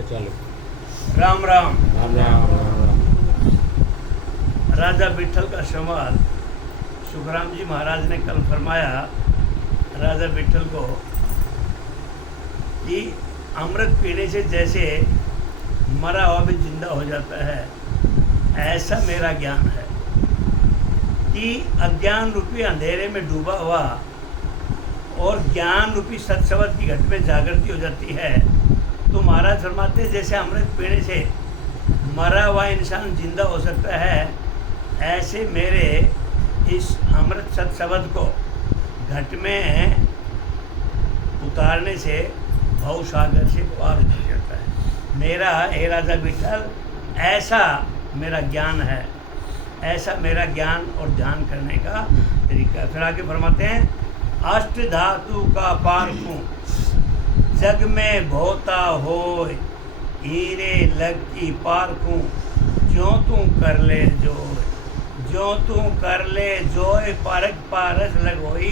गया चालू। राम राम। राम राम राम राम। राजा विठल का संवाद सुखराम जी महाराज ने कल फरमाया राजा विठल को कि अमृत पीने से जैसे मरा हुआ भी जिंदा हो जाता है, ऐसा मेरा ज्ञान है कि अज्ञान रूपी अंधेरे में डूबा हुआ और ज्ञान रूपी सत्सवत की घट में जागृति हो जाती है। तो महाराज फरमाते हैं जैसे अमृत पीने से मरा हुआ इंसान जिंदा हो सकता है, ऐसे मेरे इस अमृत सत्सवत को घट में उतारने से भव सागर से पार उतर जाता है। मेरा हे राजा विठल ऐसा मेरा ज्ञान है, ऐसा मेरा ज्ञान और ध्यान करने का तरीका। फिर आगे फरमाते हैं अष्ट धातु का पारखूं जग में भोता होय, हीरे लग की पारखूं ज्यों तू कर ले जोय, ज्यों तू कर ले जोय पारक पारस लग होई,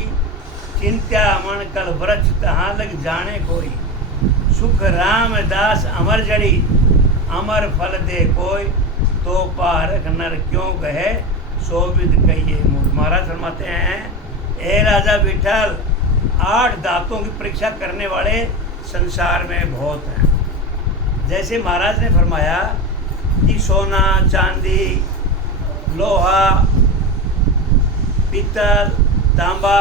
चिंत्या मन कल वृक्ष तहाँ लग जाने कोई, सुख रामदास अमर जड़ी अमर फल दे कोई, तो पारक नर क्यों कहे शोभित कहिए मूल। महाराज फरमाते हैं ए राजा विठल 8 दांतों की परीक्षा करने वाले संसार में बहुत हैं। जैसे महाराज ने फरमाया कि सोना चांदी लोहा पीतल तांबा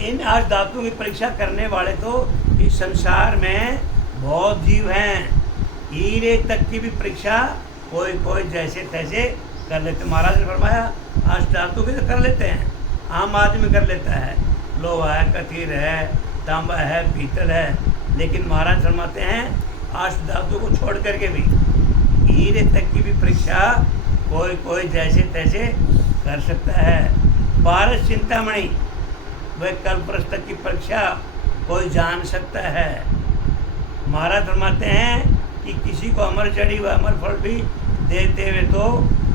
इन 8 धातुओं की परीक्षा करने वाले तो इस संसार में बहुत जीव हैं। हीरे तक की भी परीक्षा कोई कोई जैसे तैसे कर लेते। महाराज ने फरमाया 8 धातु की तो कर लेते हैं, आम आदमी कर लेता है, लोहा है कथीर है तांबा है पीतल है, लेकिन महाराज फरमाते हैं 8 धातु को छोड़ करके भी हीरे तक की भी परीक्षा कोई कोई जैसे तैसे कर सकता है। पारस चिंतामणि वह कल्परस तक की परीक्षा कोई जान सकता है। महाराज फरमाते हैं कि किसी को अमर जड़ी व अमर फल भी देते हुए तो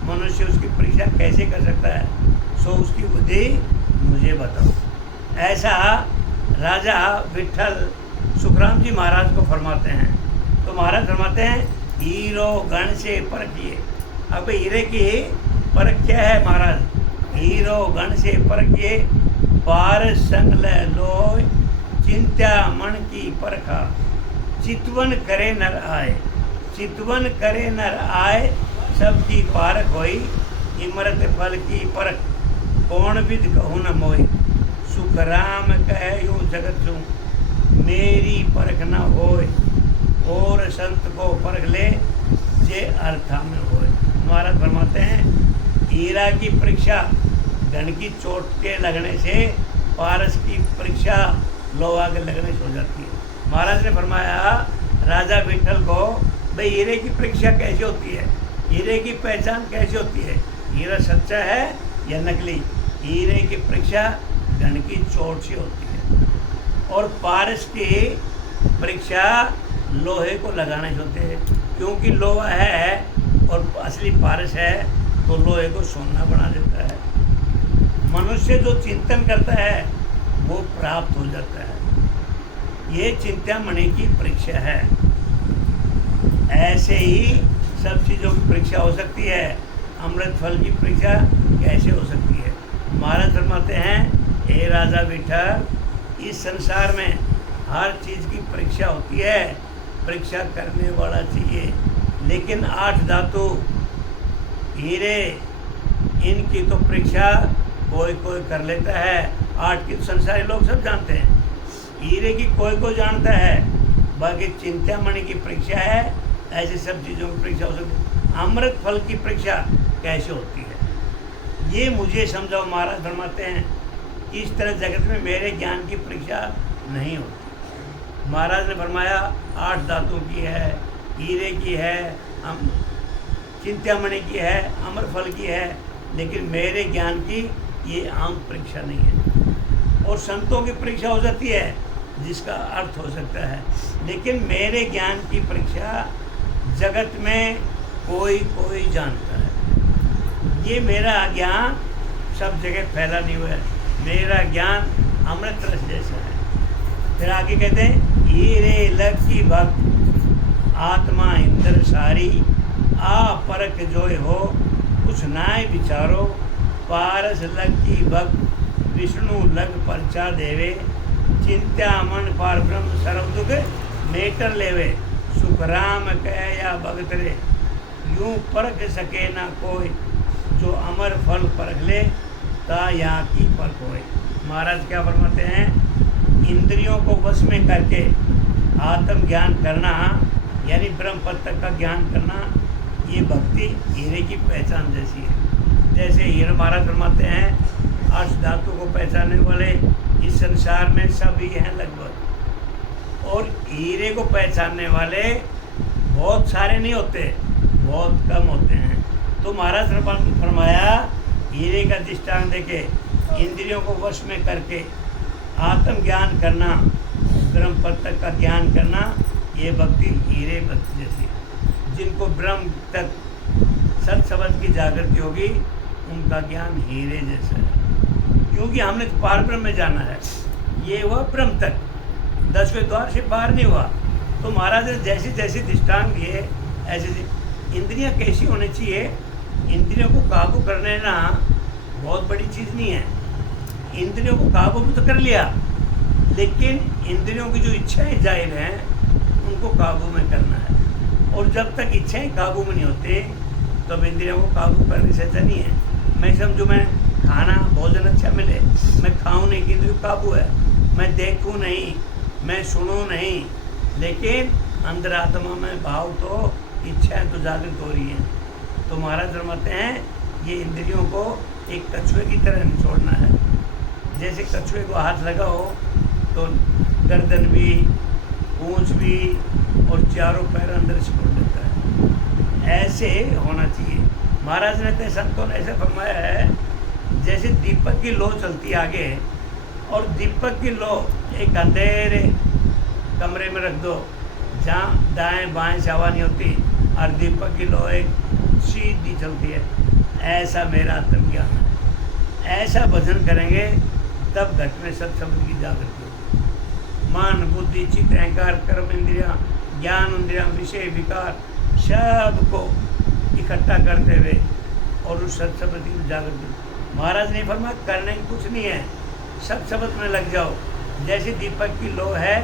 मनुष्य उसकी परीक्षा कैसे कर सकता है, सो उसकी बुद्धि मुझे बताओ। ऐसा राजा विठल सुखराम जी महाराज को फरमाते हैं। तो महाराज फरमाते हैं हीरो गण से परखिए। अब हीरे की परख क्या है महाराज? हीरो गण से परखिए पार संग ले लोय, चिंत्या मन की परखा, चितवन करे नर आए, चितवन करे नर आए, सबकी पारख होई, इमरत फल की परख कौन विद कहूँ न मोई, सुख राम कहे यूँ जगत सू, मेरी परख न होय, और संत को परख ले जे अर्था में होय। महाराज फरमाते हैं हीरा की परीक्षा गण की चोट के लगने से, पारस की परीक्षा लोहा के लगने से हो जाती है। महाराज ने फरमाया राजा विठल को भाई हीरे की परीक्षा कैसे होती है, हीरे की पहचान कैसे होती है, हीरा सच्चा है या नकली। हीरे की परीक्षा गण की चोट से होती है और पारस की परीक्षा लोहे को लगाने से होते हैं, क्योंकि लोहा है और असली पारस है तो लोहे को सोना बना देता है। मनुष्य जो चिंतन करता है वो प्राप्त हो जाता है। ये चिंतामणि की परीक्षा है। ऐसे ही सब चीज़ों की परीक्षा हो सकती है। अमृत फल की परीक्षा कैसे हो सकती है? महाराज फरमाते हैं हे राजा विठल इस संसार में हर चीज़ की परीक्षा होती है, परीक्षा करने वाला चाहिए। लेकिन 8 धातु हीरे इनकी तो परीक्षा कोई कोई कर लेता है। 8 की तो संसारी लोग सब जानते हैं, हीरे की कोई जानता है, बाकी चिंतामणि की परीक्षा है। ऐसी सब चीज़ों की परीक्षा हो सकती है। अमृत फल की परीक्षा कैसे होती है ये मुझे समझाओ। महाराज फरमाते हैं इस तरह जगत में मेरे ज्ञान की परीक्षा नहीं होती। महाराज ने फरमाया 8 धातु की है, हीरे की है, चिंतामणि की है, अमर फल की है, लेकिन मेरे ज्ञान की ये आम परीक्षा नहीं है। और संतों की परीक्षा हो जाती है जिसका अर्थ हो सकता है, लेकिन मेरे ज्ञान की परीक्षा जगत में कोई कोई जानता है। ये मेरा ज्ञान सब जगह फैला नहीं हुआ है, मेरा ज्ञान अमृत रस जैसा है। फिर आगे कहते हैं हीरे लग की भक्त आत्मा इंद्र सारी, आ परख जोय हो, कुछ नाय विचारो, पारस लग की भक्त, विष्णु लग परचा देवे, चिंत्या मन पार ब्रह्म सर्व दुख मेटर लेवे, सुख राम कह या भगत रे, यूं परख सके ना कोई, जो अमर फल परख ले, ता यहाँ की परख होए। महाराज क्या फरमाते हैं, इंद्रियों को वश में करके आत्म ज्ञान करना, यानी ब्रह्म पद तक का ज्ञान करना, ये भक्ति हीरे की पहचान जैसी है। जैसे हीरा महाराज फरमाते हैं, अष्ट धातु को पहचानने वाले इस संसार में सभी हैं लगभग, और हीरे को पहचानने वाले बहुत सारे नहीं होते, बहुत कम होते हैं। तो महाराज ने फरमाया, हीरे का दृष्टांत देके इंद्रियों को वश में करके आत्म ज्ञान करना, ब्रह्म पद तक का ज्ञान करना, ये भक्ति हीरे भक्ति जैसी है। जिनको ब्रह्म तक सत शब्द की जागृति होगी, उनका ज्ञान हीरे जैसा है, क्योंकि हमने तो पार ब्रह्म में जाना है। ये हुआ ब्रह्म तक, 10वें द्वार से बाहर नहीं हुआ। तो महाराज ने जैसी जैसी दृष्टांत दिए, ऐसे इंद्रियां कैसी होनी चाहिए, इंद्रियों को काबू करने ना बहुत बड़ी चीज़ नहीं है। इंद्रियों को काबू भी तो कर लिया, लेकिन इंद्रियों की जो इच्छाएं जाहिर हैं, उनको काबू में करना है। और जब तक इच्छाएं काबू में नहीं होते, तब इंद्रियों को काबू करने से अच्छा नहीं है। मैं समझूँ, मैं खाना भोजन अच्छा मिले, मैं खाऊं नहीं कि इंद्रियों काबू है, मैं देखूं नहीं, मैं सुनूं नहीं, लेकिन अंदर आत्मा में भाव तो इच्छाएं तो जागृत हो रही हैं। तो महाराज फरमाते हैं, ये इंद्रियों को एक कछुए की तरह निचोड़ना है। जैसे कछुए को हाथ लगाओ तो गर्दन भी, पूंछ भी और चारों पैर अंदर छोड़ देता है। ऐसे होना चाहिए। महाराज ने तो संतों ने ऐसे फरमाया है, जैसे दीपक की लौ चलती आगे, और दीपक की लौ एक अंधेरे कमरे में रख दो, जहाँ दाएं बाएं से हवा नहीं होती, और दीपक की लौ एक सीधी चलती है। ऐसा मेरा आत्मज्ञान है। ऐसा भजन करेंगे तब घट में सत शब्द की जागृति होगी। मन बुद्धि चित्त अहंकार कर्म इंद्रियां ज्ञान इंद्रियां विषय विकार सबको इकट्ठा करते हुए और उस सत शब्द की जागृति। महाराज ने फरमाया, करने की कुछ नहीं है, सत शब्द में लग जाओ, जैसे दीपक की लौ है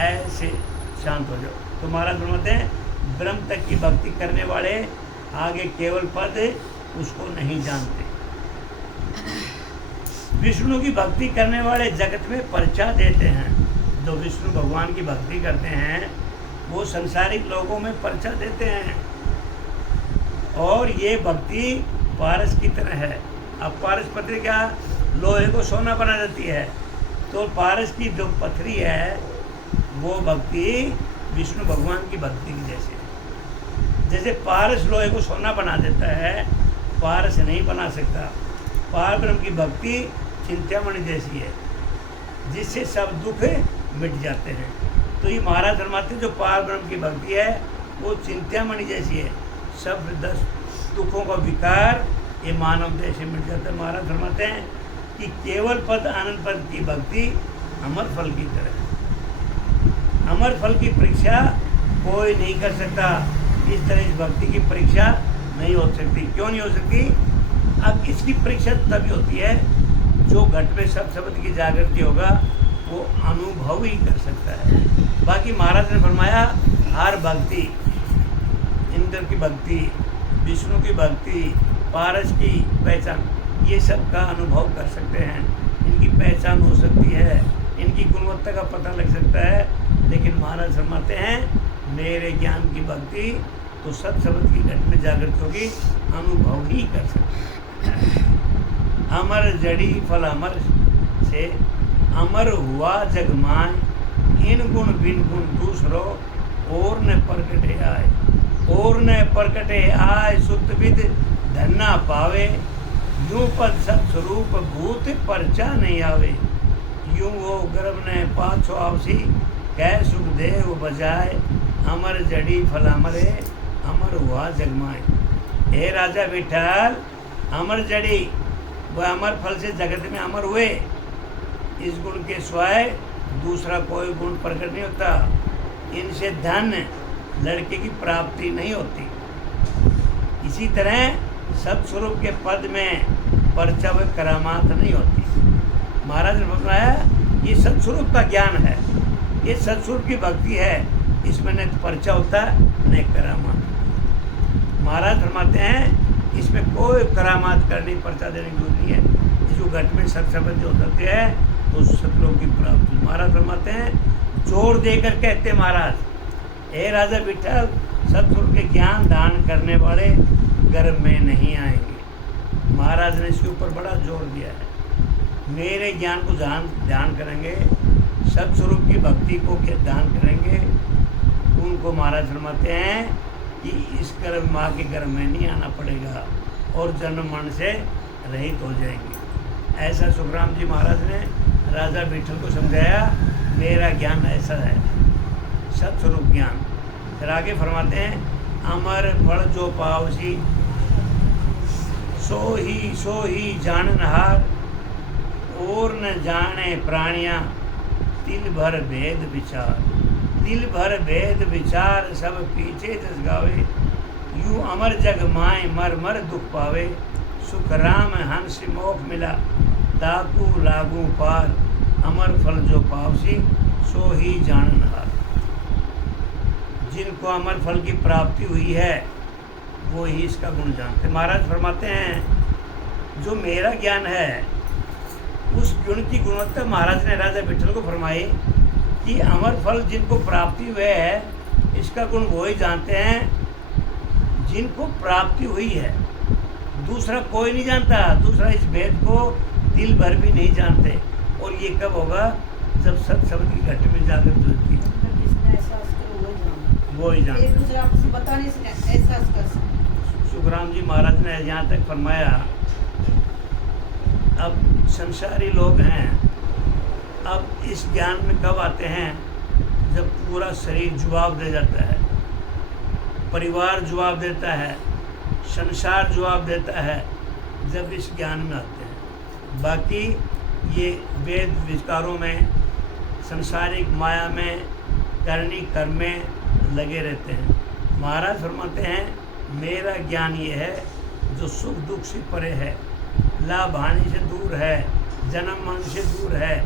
ऐसे शांत हो जाओ। तो महाराज फरमाते हैं, ब्रह्म तक की भक्ति करने वाले आगे केवल पद उसको नहीं जानते। विष्णु की भक्ति करने वाले जगत में परिचय देते हैं। जो विष्णु भगवान की भक्ति करते हैं, वो संसारिक लोगों में परिचय देते हैं। और ये भक्ति पारस की तरह है। अब पारस पत्री क्या, लोहे को सोना बना देती है। तो पारस की जो पथरी है, वो भक्ति विष्णु भगवान की भक्ति की जैसे है। जैसे पारस लोहे को सोना बना देता है, पारस नहीं बना सकता। पार ब्रह्म की भक्ति चिंतामणि जैसी है, जिससे सब दुख मिट जाते हैं। तो ये महाराज फरमाते हैं, जो पार ब्रह्म की भक्ति है वो चिंतामणि जैसी है। सब 10 दुखों का विकार ये मानव देह से मिट जाता है। महाराज फरमाते हैं कि केवल पद आनंद पद की भक्ति अमर फल की तरह है। अमर फल की परीक्षा कोई नहीं कर सकता। इस तरह इस भक्ति की परीक्षा नहीं हो सकती। क्यों नहीं हो सकती? अब इसकी परीक्षा तभी होती है जो घट में सब शब्द की जागृति होगा, वो अनुभव ही कर सकता है। बाकी महाराज ने फरमाया, हर भक्ति, इंद्र की भक्ति, विष्णु की भक्ति, पारस की पहचान, ये सब का अनुभव कर सकते हैं। इनकी पहचान हो सकती है, इनकी गुणवत्ता का पता लग सकता है। लेकिन महाराज फरमाते हैं, मेरे ज्ञान की भक्ति तो सत शब्द की घट में जागृत होगी, अनुभव ही कर सकते। अमर जड़ी फल अमर से अमर हुआ जग माय, इन गुण बिन गुण दूसरो और न प्रकटे आए, और न प्रकटे आए शुद्ध विद धन्ना पावे, यूं पद सत स्वरूप भूत परचा नहीं आवे, यूं वो गर्भ ने पाछो आवसी कह सुख देव बजाय, अमर जड़ी फल अमरे अमर हुआ जगमाए। हे राजा विठल, अमर जड़ी वह अमर फल से जगत में अमर हुए। इस गुण के स्वाय दूसरा कोई गुण प्रकट नहीं होता। इनसे धन लड़के की प्राप्ति नहीं होती। इसी तरह सत्स्वरूप के पद में पर्चा व करामात नहीं होती। महाराज ने बताया ये सत्स्वरूप का ज्ञान है, ये सत्स्वरूप की भक्ति है, इसमें न पर्चा होता है न करामात। महाराज फरमाते हैं इसमें कोई करामात करनी, पर्चा देने की जरूरत नहीं है। इसको घट में सत्संग जो करते हैं तो सतलोक की प्राप्ति। महाराज फरमाते हैं जोर देकर कहते हैं महाराज, हे राजा विठल, सत्स्वरूप के ज्ञान दान करने वाले गर्भ में नहीं आएंगे। महाराज ने इसके ऊपर बड़ा जोर दिया है। मेरे ज्ञान को ध्यान करेंगे, सत्स्वरूप की भक्ति को दान करेंगे, उनको महाराज फरमाते हैं कि इस गर्भ माँ के गर्भ में नहीं आना पड़ेगा और जन्म मरण से रहित हो जाएंगे। ऐसा सुखराम जी महाराज ने राजा विठल को समझाया। मेरा ज्ञान ऐसा है, सत्स्वरूप ज्ञान। फिर आगे फरमाते हैं अमर फल जो पावसी सो ही जाननहार, और न जाने प्राणिया तिल भर भेद विचार। तिल भर भेद विचार सब पीछे जस गावे, यूं अमर जग माए मर मर दुख पावे। सुख राम हंस मोख मिला ताकू लागू पार, अमर फल जो पावसी सो ही जाननहार। जिनको अमर फल की प्राप्ति हुई है वो ही इसका गुण जानते। महाराज फरमाते हैं जो मेरा ज्ञान है उस गुण की गुणवत्ता महाराज ने राजा विठल को फरमाई कि अमर फल जिनको प्राप्ति हुए है इसका गुण वो ही जानते हैं जिनको प्राप्ति हुई है। दूसरा कोई नहीं जानता, दूसरा इस भेद को दिल भर भी नहीं जानते। और ये कब होगा? जब सत शब्द की घट में जाकर जुड़ती है, वो ही जानते। एक दूसरे आपस में बता नहीं सकते, एहसास कर सकते। सुखराम जी महाराज ने यहाँ तक फरमाया अब संसारी लोग हैं, अब इस ज्ञान में कब आते हैं? जब पूरा शरीर जवाब दे जाता है, परिवार जवाब देता है, संसार जवाब देता है, जब इस ज्ञान में आते हैं। बाकी ये वेद विचारों में, संसारिक माया में, करनी कर्म में लगे रहते हैं। महाराज फरमाते हैं मेरा ज्ञान ये है जो सुख दुख से परे है, लाभ हानि से दूर है, जन्म मरण से दूर है।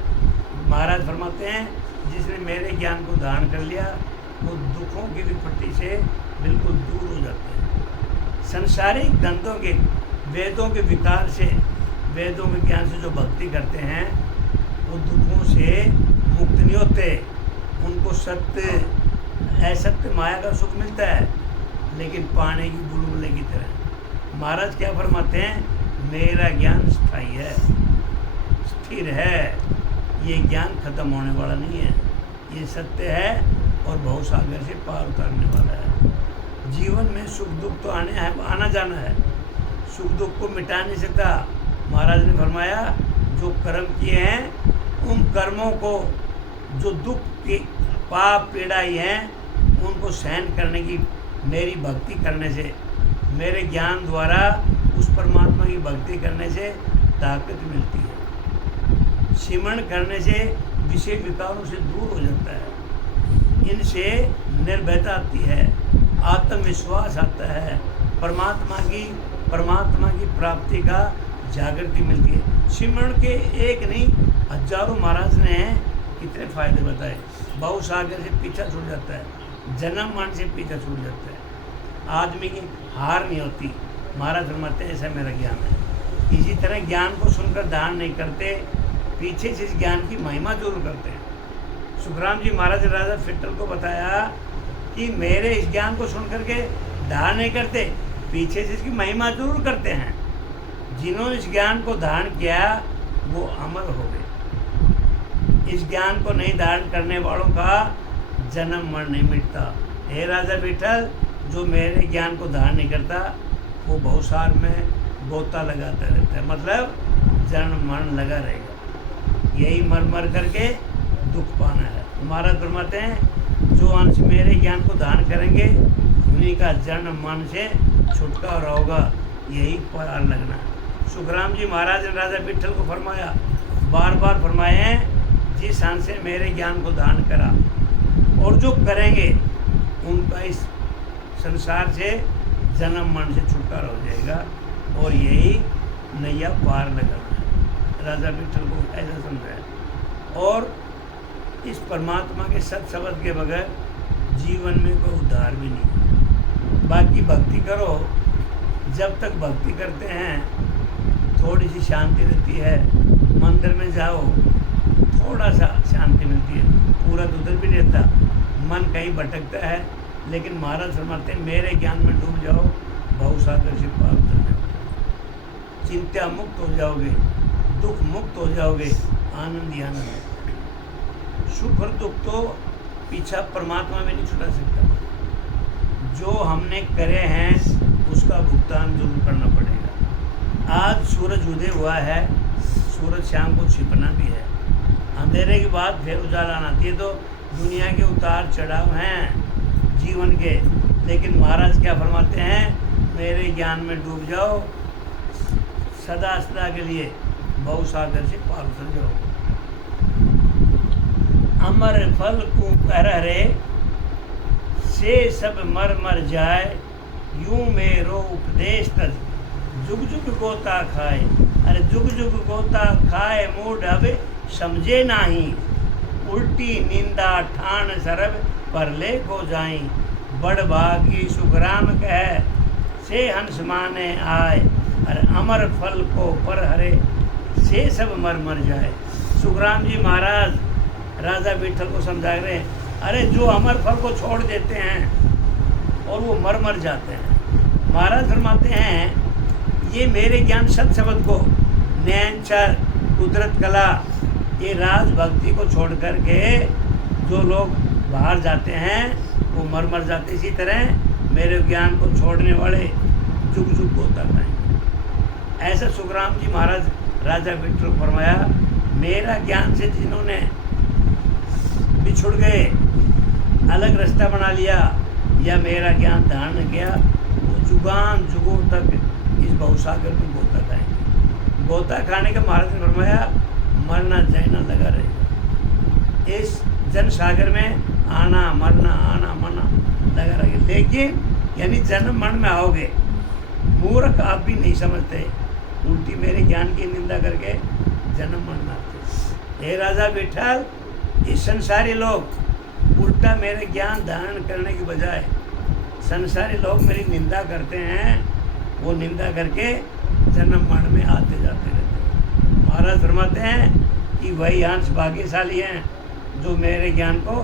महाराज फरमाते हैं जिसने मेरे ज्ञान को धारण कर लिया वो दुखों की विपत्ति से बिल्कुल दूर हो जाते हैं। संसारिक धंधों के, वेदों के विकार से, वेदों के ज्ञान से जो भक्ति करते हैं वो दुखों से मुक्त नहीं होते। उनको सत्य, असत्य माया का सुख मिलता है, लेकिन पानी की बुलबुले की तरह। महाराज क्या फरमाते हैं? मेरा ज्ञान स्थायी है, स्थिर है, ये ज्ञान खत्म होने वाला नहीं है, ये सत्य है और भवसागर से पार उतारने वाला है। जीवन में सुख दुख तो आना जाना है, सुख दुख को मिटा नहीं सकता। महाराज ने फरमाया जो कर्म किए हैं उन कर्मों को, जो दुख की पाप पीड़ाई हैं उनको सहन करने की, मेरी भक्ति करने से, मेरे ज्ञान द्वारा उस परमात्मा की भक्ति करने से ताकत मिलती है। सिमरण करने से विषय विकारों से दूर हो जाता है, इनसे निर्भयता आती है, आत्मविश्वास आता है, परमात्मा की प्राप्ति का जागृति मिलती है। सिमरण के एक नहीं हजारों महाराज ने कितने फायदे बताए। भवसागर से पीछा छूट जाता है, जन्म मरण से पीछा छूट जाता है, आदमी की हार नहीं होती। महाराज फरमाते हैं ऐसा मेरा ज्ञान है। इसी तरह ज्ञान को सुनकर धारण नहीं करते, पीछे से इस ज्ञान की महिमा जरूर करते हैं। सुखराम जी महाराज ने राजा विठल को बताया कि मेरे इस ज्ञान को सुन करके धारण नहीं करते, पीछे से इसकी महिमा जरूर करते हैं। जिन्होंने इस ज्ञान को धारण किया वो अमर हो गए। इस ज्ञान को नहीं धारण करने वालों का जन्म मरण नहीं मिटता। हे राजा विठल, जो मेरे ज्ञान को धारण नहीं करता वो बहुसार में गोता लगाता रहता है, मतलब जन्म मरण लगा रहेगा, यही मर मर करके दुख पाना है। महाराज फरमाते हैं जो अंश मेरे ज्ञान को धारण करेंगे उन्हीं का जन्म मरण से छुटकारा होगा, यही पार लगना है। सुखराम जी महाराज ने राजा विठल को फरमाया, बार बार फरमाए हैं जिस अंश से मेरे ज्ञान को धारण करा और जो करेंगे उनका इस संसार से जन्म मरण से छुटकारा हो जाएगा और यही नैया पार लगाना है। राजा विठल को ऐसा समझाया। और इस परमात्मा के सत शब्द के बगैर जीवन में कोई उद्धार भी नहीं है। बाकी भक्ति करो, जब तक भक्ति करते हैं थोड़ी सी शांति रहती है, मंदिर में जाओ थोड़ा सा शांति मिलती है, पूरा तो उधर भी नहीं रहता, मन कहीं भटकता है। लेकिन महाराज फरमाते हैं मेरे ज्ञान में डूब जाओ, भवसागर से पार उतर जाओ, चिंता मुक्त हो जाओगे, दुख मुक्त हो जाओगे, आनंद ही आनंद है। सुख और दुख तो पीछा परमात्मा में नहीं छुड़ा सकता। जो हमने करे हैं उसका भुगतान जरूर करना पड़ेगा। आज सूरज उदय हुआ है, सूरज शाम को छिपना भी है, अंधेरे के बाद फिर उजाला आना। ये तो दुनिया के उतार चढ़ाव हैं जीवन के। लेकिन महाराज क्या फरमाते हैं, मेरे ज्ञान में डूब जाओ, सदा सदा के लिए भवसागर से पार उतर जाओ। अमर फल को कर रे से सब मर मर जाए, यूं मेरो उपदेश तज जुग जुग गोता खाए। अरे जुग जुग गोता खाए मूड अब समझे नाही, उल्टी निंदा ठान सरब परले को जाई। बड़ भागी सुखराम कह से हंस माने आए, अरे अमर फल को पर हरे से सब मर मर जाए। सुखराम जी महाराज राजा विठल को समझा रहे हैं, अरे जो अमर फल को छोड़ देते हैं और वो मर मर जाते हैं। महाराज फरमाते हैं ये मेरे ज्ञान सत शब्द को, नैनचर, कुदरत कला, ये राज भक्ति को छोड़ करके जो लोग बाहर जाते हैं वो मर मर जाते। इसी तरह मेरे ज्ञान को छोड़ने वाले जुग जुग गोता खाएंगे। ऐसा सुखराम जी महाराज राजा विठल को फरमाया, मेरा ज्ञान से जिन्होंने बिछुड़ गए, अलग रास्ता बना लिया या मेरा ज्ञान धारण किया, वो जुगान जुगों तक इस भवसागर में गोता खाएंगे। गोता खाने का महाराज ने फरमाया मरना जाना लगा रहेगा। इस जन सागर में आना मरना लगा रहेगा। लेकिन यानी जन्म मरण में आओगे, मूर्ख आप भी नहीं समझते, उल्टी मेरे ज्ञान की निंदा करके जन्म मरण में आते। हे राजा विठल, इस संसारी लोग उल्टा मेरे ज्ञान धारण करने की बजाय संसारी लोग मेरी निंदा करते हैं, वो निंदा करके जन्म मरण में आते जाते रहते हैं। महाराज फरमाते हैं कि वही अंश भाग्यशाली हैं जो मेरे ज्ञान को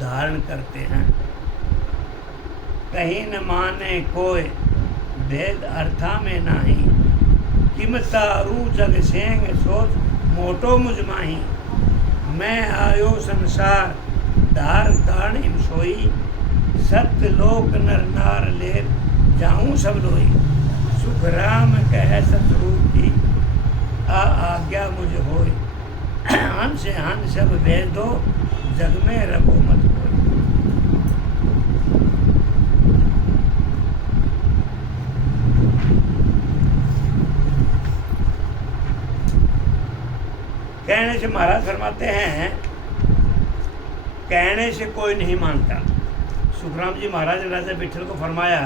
धारण करते हैं। कहीं न माने कोई भेद अर्था में नाही, किमता रू जग सेंग सोच मोटो मुझ माही। मैं आयो संसार धार कारण हिम सोई, सत्य लोक नर नार ले जाऊं सब लोई। सुख राम कह सतरूप की आज्ञा मुझ होय, हंस हंस सब भेद दो जग में रखो मत कोई। कहने से महाराज फरमाते हैं, कहने से कोई नहीं मानता। सुखराम जी महाराज ने राजा विठल को फरमाया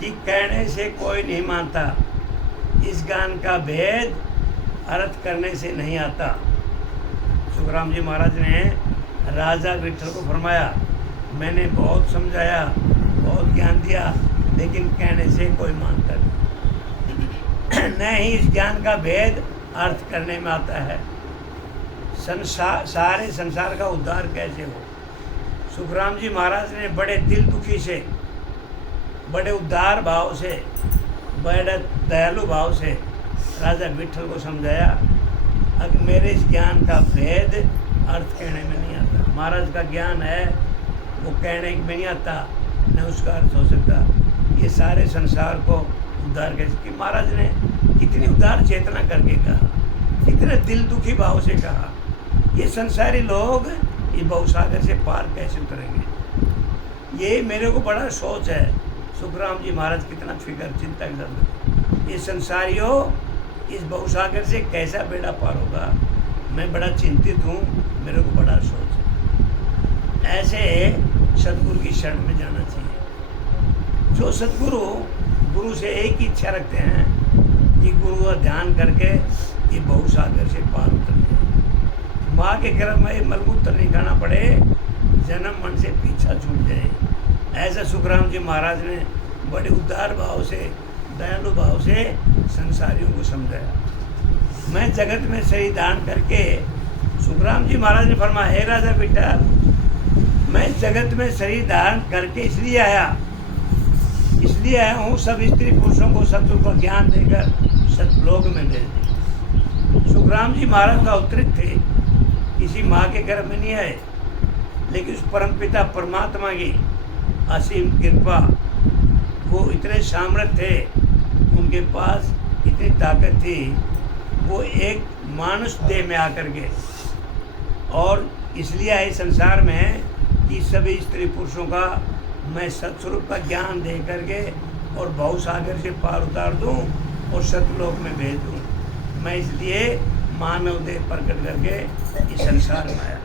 कि कहने से कोई नहीं मानता, इस ज्ञान का भेद अर्थ करने से नहीं आता। सुखराम जी महाराज ने राजा विठल को फरमाया, मैंने बहुत समझाया, बहुत ज्ञान दिया, लेकिन कहने से कोई मानता नहीं। न ही इस ज्ञान का भेद अर्थ करने में आता है। सारे संसार का उद्धार कैसे हो। सुखराम जी महाराज ने बड़े दिल दुखी से, बड़े उदार भाव से, बड़े दयालु भाव से राजा विठल को समझाया, अगर मेरे इस ज्ञान का भेद अर्थ कहने में नहीं आता। महाराज का ज्ञान है वो कहने में नहीं आता, न उसका अर्थ हो सकता। ये सारे संसार को उद्धार कैसे कि महाराज ने कितनी उदार चेतना करके कहा, कितने दिल दुखी भाव से कहा। ये संसारी लोग ये भवसागर से पार कैसे उतरेंगे, ये मेरे को बड़ा सोच है। सुखराम जी महाराज कितना फिक्र चिंता कर, ये संसारियों इस भवसागर से कैसा बेड़ा पार होगा, मैं बड़ा चिंतित हूँ, मेरे को बड़ा सोच है। ऐसे सतगुरु की शरण में जाना चाहिए। जो सतगुरु गुरु से एक ही इच्छा रखते हैं कि गुरु का ध्यान करके ये बहुसागर से पार उतर जाए, माँ के गर्भ में मलमूत्र नहीं खाना पड़े, जन्म मन से पीछा छूट जाए। ऐसा सुखराम जी महाराज ने बड़े उदार भाव से, दयालु भाव से संसारियों को समझाया। मैं जगत में शरीर दान करके, सुखराम जी महाराज ने फरमाया, हे राजा विठल, मैं जगत में शरीर धारण करके इसलिए आया हूँ सब स्त्री पुरुषों को सत्य का ज्ञान देकर सतलोक में भेज दे। सुखराम जी महाराज का अवतरित थे, किसी माँ के गर्भ में नहीं आए, लेकिन उस परमपिता परमात्मा की असीम कृपा, वो इतने सामर्थ्य थे, उनके पास इतनी ताकत थी, वो एक मानुष देह में आकर के, और इसलिए आए संसार में कि सभी स्त्री पुरुषों का मैं सत्स्वरूप का ज्ञान दे करके और भवसागर से पार उतार दूं और सतलोक में भेज दूं। मैं इसलिए मानव देह प्रकट करके इस संसार में आया।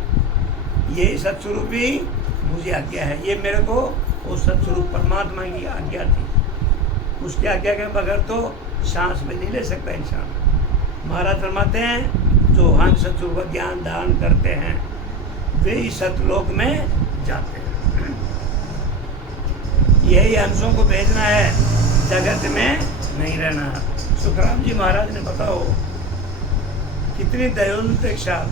यही सत्स्वरूप ही मुझे आज्ञा है। ये मेरे को वो सत्स्वरूप परमात्मा की आज्ञा थी। उसकी आज्ञा के बगैर तो सांस भी नहीं ले सकता इंसान। महाराज फरमाते हैं, जो हंस सत्स्वरूप का ज्ञान दान करते हैं वे ही सतलोक में जाते हैं। यही हंसों को भेजना है, जगत में नहीं रहना। सुखराम जी महाराज ने बताओ कितनी दयोन्नत के साथ,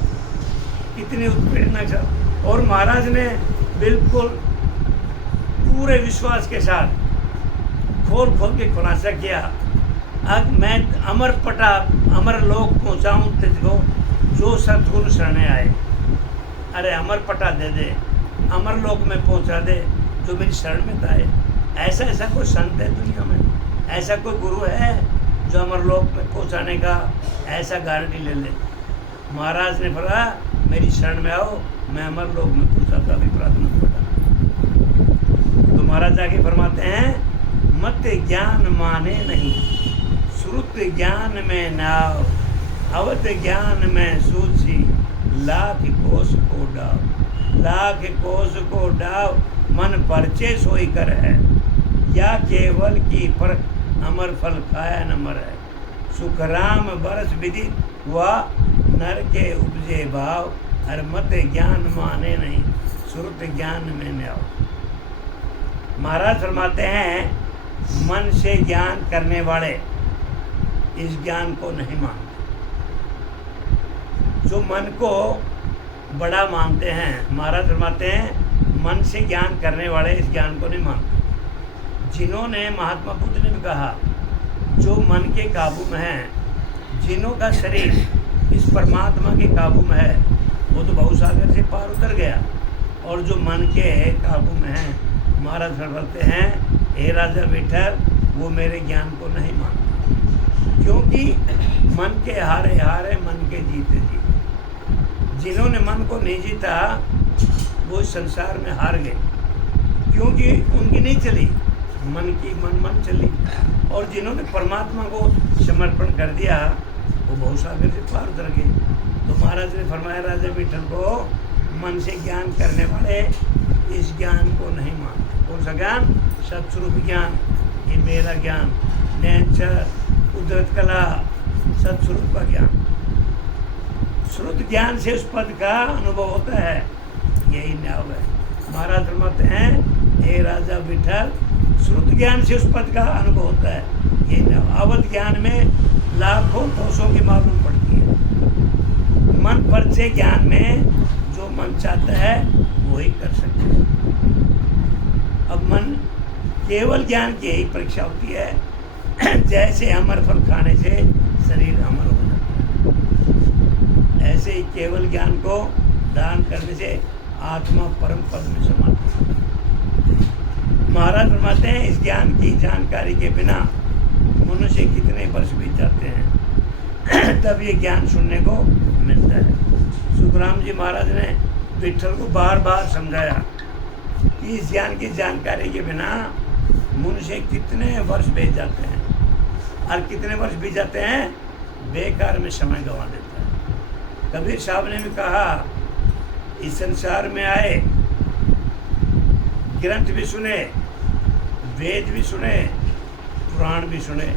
कितनी उत्प्रेरणा के साथ, और महाराज ने बिल्कुल पूरे विश्वास के साथ खोल के खुलासा किया, अब मैं अमर लोक पहुँचाऊँ तुझको जो सतगुरु शरण आए। अरे अमर पटा दे दे, अमर लोक में पहुँचा दे जो मेरी शरण में आए। ऐसा कोई संत है दुनिया में, ऐसा कोई गुरु है जो अमर लोक में पहुँचाने का ऐसा गारंटी ले ले। महाराज ने बोला, मेरी शरण में आओ, मैं अमर लोक में पहुँचाता भी प्रार्थना करता। तो महाराज आगे फरमाते हैं, मत ज्ञान माने नहीं, श्रुत ज्ञान में नाव, अवत ज्ञान में सूझी, लाख कोस को डाव, लाख कोस को डाव, मन परचे सोई कर है, या केवल की पर अमर फल खाया न मर है। सुखराम बरस विधि हुआ, नर के उपजे भाव, हर मत ज्ञान माने नहीं, श्रुत ज्ञान में न आओ। महाराज फरमाते हैं, मन से ज्ञान करने वाले इस ज्ञान को नहीं मानते। जो मन को बड़ा मानते हैं, महाराज फरमाते हैं, मन से ज्ञान करने वाले इस ज्ञान को नहीं मानते। जिन्होंने, महात्मा बुद्ध ने भी कहा, जो मन के काबू में है, जिन्हों का शरीर इस परमात्मा के काबू में है, वो तो बहुसागर से पार उतर गया। और जो मन के काबू में है, महाराज फरमाते हैं, हे राजा विठल, वो मेरे ज्ञान को नहीं मानता, क्योंकि मन के हारे हारे, मन के जीते जीते। जिन्होंने मन को नहीं जीता वो संसार में हार गए, क्योंकि उनकी नहीं चली, मन की मन चली। और जिन्होंने परमात्मा को समर्पण कर दिया वो बहुसागर से पार उतर गए। तो महाराज ने फरमाया, राजा विठल को, मन से ज्ञान करने वाले इस ज्ञान को नहीं मानते। कौन सा ज्ञान? सत्स्वरूप ज्ञान, ये मेरा ज्ञान, नैनचर, कुदरत कला, सत्स्वरूप का ज्ञान। श्रुत ज्ञान से उस पद का अनुभव होता है, यही न्याय है। महाराज फरमाते हैं, हे राजा विठल, श्रुत ज्ञान से उस पद का अनुभव होता है, यही न्याय। अवध ज्ञान में लाखों कोसों की मालूम पड़ती है। मन परचे ज्ञान में जो मन चाहता है वही कर सकते हैं। अब मन केवल ज्ञान की यही परीक्षा होती है, जैसे अमर फल खाने से शरीर अमर हो जाता है, ऐसे ही केवल ज्ञान को दान करने से आत्मा परम पद में समाती है। महाराज फरमाते हैं, इस ज्ञान की जानकारी के बिना मनुष्य कितने वर्ष बीत जाते हैं, तब ये ज्ञान सुनने को मिलता है। सुखराम जी महाराज ने विठल को बार बार समझाया कि इस ज्ञान की जानकारी के बिना मनुष्य कितने वर्ष बीत जाते हैं, और कितने वर्ष बीत जाते हैं बेकार में समय गंवा देता है। कबीर साहब ने भी कहा, इस संसार में आए ग्रंथ भी सुने, वेद भी सुने, पुराण भी सुने,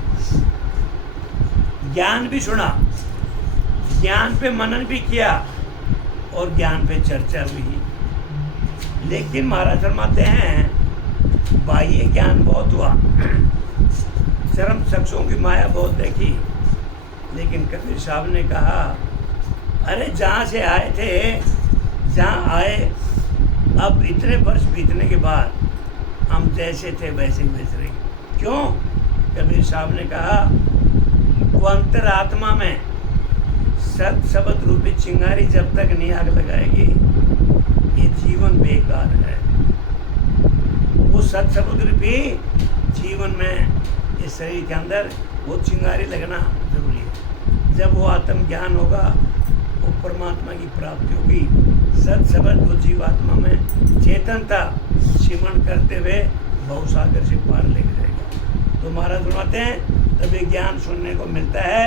ज्ञान भी सुना, ज्ञान पे मनन भी किया और ज्ञान पे चर्चा भी। लेकिन महाराज फरमाते हैं बाह्य ज्ञान बहुत हुआ, चरम शख्सों की माया बहुत देखी, लेकिन कबीर साहब ने कहा अरे जहाँ से आए थे, जहाँ आए, अब इतने वर्ष बीतने के बाद हम जैसे थे वैसे ही बच रहे। क्यों? कबीर साहब ने कहा वो अंतरात्मा में सत शब्द रूपी चिंगारी जब तक नहीं आग लगाएगी ये जीवन बेकार है। वो सत शब्द रूपी जीवन में इस शरीर के अंदर वो चिंगारी लगना जरूरी है। जब वो आत्मज्ञान होगा, वो परमात्मा की प्राप्ति होगी। सत शब्द वो जीवात्मा में चेतनता सिमरण करते हुए भवसागर से पार लेके जाएगा। तो महाराज फरमाते हैं तभी ज्ञान सुनने को मिलता है